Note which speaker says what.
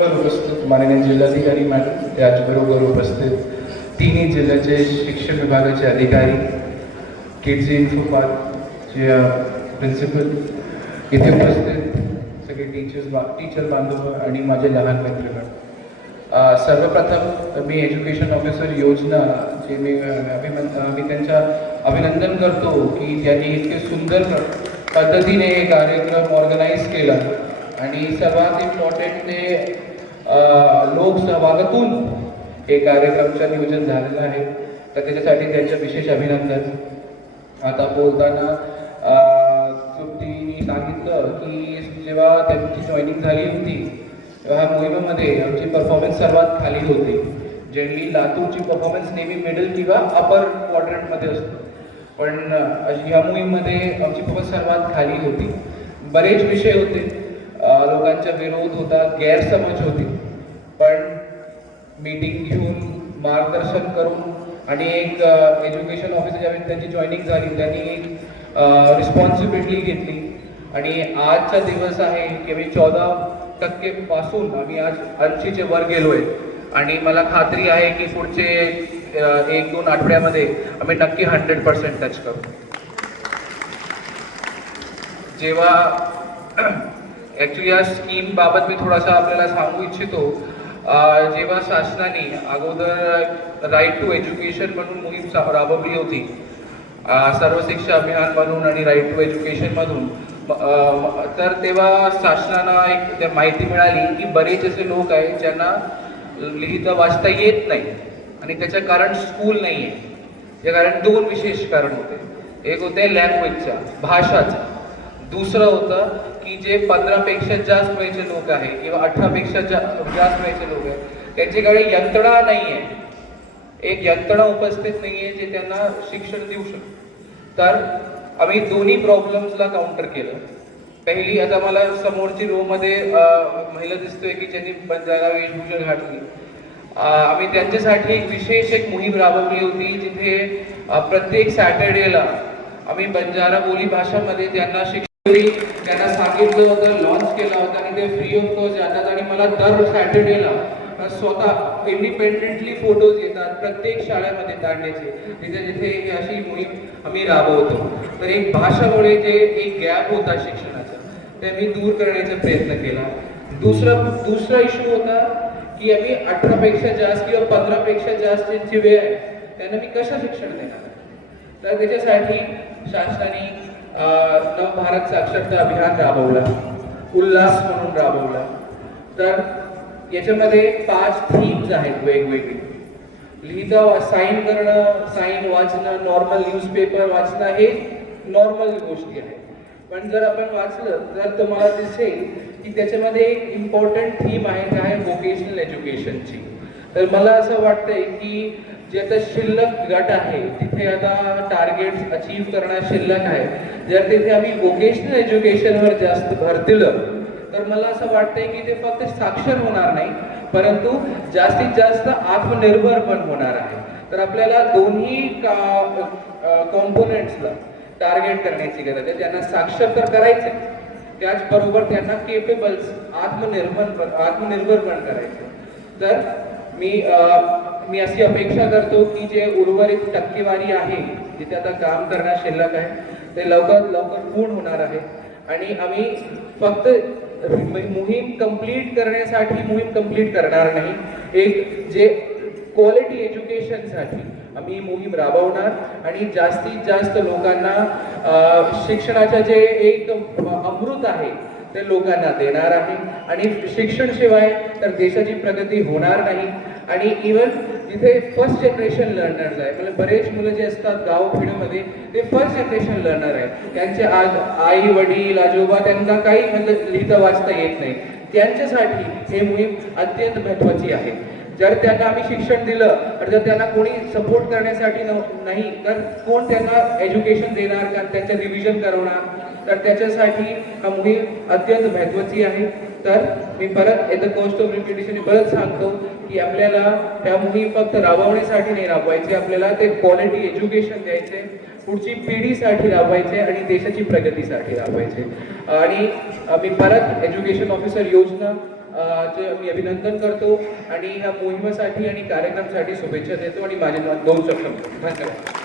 Speaker 1: उपस्थित माननीय जिल्हाधिकारी मॅडम त्याचबरोबर उपस्थित तिन्ही जिल्ह्याचे शिक्षण विभागाचे अधिकारी किड्स इन्फो पार्कचे प्रिन्सिपल इथे उपस्थित सगळे टीचर्स बा टीचर बांधव आणि माझे लहान मित्रगण. सर्वप्रथम मी एज्युकेशन ऑफिसर योजना जे मी अभिमन मी त्यांच्या अभिनंदन करतो की त्यांनी इतके सुंदर पद्धतीने हे कार्यक्रम ऑर्गनाईज केला. आणि सर्वात इम्पॉर्टंट ते लोकसहभागातून हे कार्यक्रमचं नियोजन झालेलं आहे. तर त्याच्यासाठी त्यांचं विशेष अभिनंदन. आता बोलताना तृप्तीने सांगितलं की जेव्हा त्यांची जॉईनिंग झाली होती तेव्हा ह्या मोहिमेमध्ये आमची परफॉर्मन्स सर्वात खाली होती. जनरली लातूरची परफॉर्मन्स नेहमी मिडल किंवा अपर क्वाड्रंटमध्ये असतो. पण अ, ह्या मोहीममध्ये आमची परफॉर्मन्स सर्वात खाली होती. बरेच विषय होते. लोकांचा विरोध होता गैरसमज होती. पण मीटिंग घेऊन मार्गदर्शन करून आणि एक एज्युकेशन ऑफिसरच्या त्यांची जॉईनिंग झाली त्यांनी एक रिस्पॉन्सिबिलिटी घेतली. आणि आजचा दिवस आहे की मी चौदा टक्के पासून आम्ही आज ऐंशीचे वर गेलोय. आणि मला खात्री आहे की पुढचे एक दोन आठवड्यामध्ये आम्ही नक्की हंड्रेड पर्सेंट टच करू. जेव्हा ॲक्च्युली या स्कीमबाबत मी थोडासा आपल्याला सांगू इच्छितो. जेव्हा शासनाने अगोदर राईट टू एज्युकेशन म्हणून मोहीम राबवली होती सर्व शिक्षा अभियान म्हणून आणि राईट टू एज्युकेशनमधून तर तेव्हा शासनाला एक त्या माहिती मिळाली की बरेच असे लोक आहेत ज्यांना लिहिता वाचता येत नाही आणि त्याचं कारण स्कूल नाही आहे जे कारण दोन विशेष कारण होते. एक होते लँग्वेजचा भाषाचा. दुसरं होतं की जे पंधरापेक्षा जास्त वयाचे लोक आहे किंवा अठरापेक्षा जा जास्त वयाचे लोक आहे त्यांच्याकडे यंत्रणा नाही आहे एक यंत्रणा उपस्थित नाही आहे जे त्यांना शिक्षण देऊ शकतो. तर आम्ही दोन्ही प्रॉब्लेम्सला काउंटर केलं. पहिली आता मला समोरची रो मध्ये महिला दिसतोय की ज्यांनी बंजारा वेशभूषा घातली. आम्ही त्यांच्यासाठी एक विशेष एक मोहीम राबवली होती जिथे प्रत्येक सॅटर्डेला आम्ही बंजारा बोली भाषामध्ये त्यांना शिक्षण त्यांना सांगितलं होतं लॉन्च केला होता आणि ते फ्री ऑफ कॉस्ट जातात. आणि मला दर सॅटर्डेला स्वतः इंडिपेंडेंटली फोटोज येतात प्रत्येक शाळेमध्ये काढण्याचे तिथे जिथे ही अशी मोहीम आम्ही राबवतो. तर एक भाषामुळे जे एक गॅप होता शिक्षणाचा ते मी दूर करण्याचा प्रयत्न केला. दुसरा दुसरा इश्यू होता की आम्ही अठरापेक्षा जास्त किंवा पंधरापेक्षा जास्त ज्यांची वेळ आहे त्यांना मी कसं शिक्षण देणार? तर त्याच्यासाठी शासनाने नवभारत साक्षरता अभियान राबवला. उल्हास म्हणून राबवला. तर याच्यामध्ये पाच थीम्स आहेत वेगवेगळी. लिहितं साईन करणं साईन वाचणं नॉर्मल न्यूजपेपर वाचणं हे नॉर्मल गोष्टी आहेत. पण जर आपण वाचलं तर तुम्हाला दिसेल की त्याच्यामध्ये एक इम्पॉर्टंट थीम आहे ते आहे व्होकेशनल एज्युकेशनची तर मला असं वाटतंय की जे आता शिल्लक गट आहे तिथे आता टार्गेट अचीव करणं शिल्लक आहे. जर तिथे आम्ही व्होकेशनल एज्युकेशनवर जास्त भर दिलं तर मला असं वाटतंय की ते फक्त साक्षर होणार नाही परंतु जास्तीत जास्त आत्मनिर्भर पण होणार आहे. तर आपल्याला दोन्ही कॉम्पोनेंट्सला टार्गेट करण्याची गरज आहे. त्यांना साक्षर तर करायचं त्याचबरोबर त्यांना केपेबल्स आत्मनिर्भर पण आत्मनिर्भर पण करायचं तर मी मी अशी अपेक्षा करतो की जे उर्वरित टक्केवारी आहे जिथे आता काम करणं शिल्लक आहे ते लवकरात लवकर पूर्ण होणार आहे. आणि आम्ही फक्त मोहीम कंप्लीट करण्यासाठी मोहीम कंप्लीट करणार नाही. एक जे क्वालिटी एज्युकेशनसाठी आम्ही मोहीम राबवणार आणि जास्तीत जास्त लोकांना शिक्षणाच्या शिक्षणाचं जे एक अमृत आहे ते लोकांना देणार आहे. आणि शिक्षण शिवाय तर देशाची प्रगती होणार नाही. आणि इवन तिथे फर्स्ट जनरेशन लर्नर्स आहे. म्हणजे बरेच मुलं जे असतात गाव खेड्यामध्ये ते फर्स्ट जनरेशन लर्नर आहे त्यांचे आज आई वडील आजोबा त्यांना काही म्हणजे लिहिता वाचता येत नाही. त्यांच्यासाठी हे मोहीम अत्यंत महत्वाची आहे. जर त्यांना आम्ही शिक्षण दिलं तर जर त्यांना कोणी सपोर्ट करण्यासाठी नाही तर कोण त्यांना एज्युकेशन देणार का त्याचं रिव्हिजन करवणार? तर त्याच्यासाठी हा मोहीम अत्यंत महत्वाची आहे. तर मी परत at the cost of reputation परत सांगतो की आपल्याला त्या मोहीम फक्त राबवण्यासाठी नाही राबवायचे आपल्याला ते क्वालिटी एज्युकेशन द्यायचे पुढची पिढीसाठी राबवायचे आणि देशाची प्रगतीसाठी राबवायचे. आणि मी परत एज्युकेशन ऑफिसर योजना चे मी अभिनंदन करतो आणि ह्या मोहिमेसाठी आणि कार्यक्रमासाठी शुभेच्छा देतो आणि माझे दोन शब्द धन्यवाद.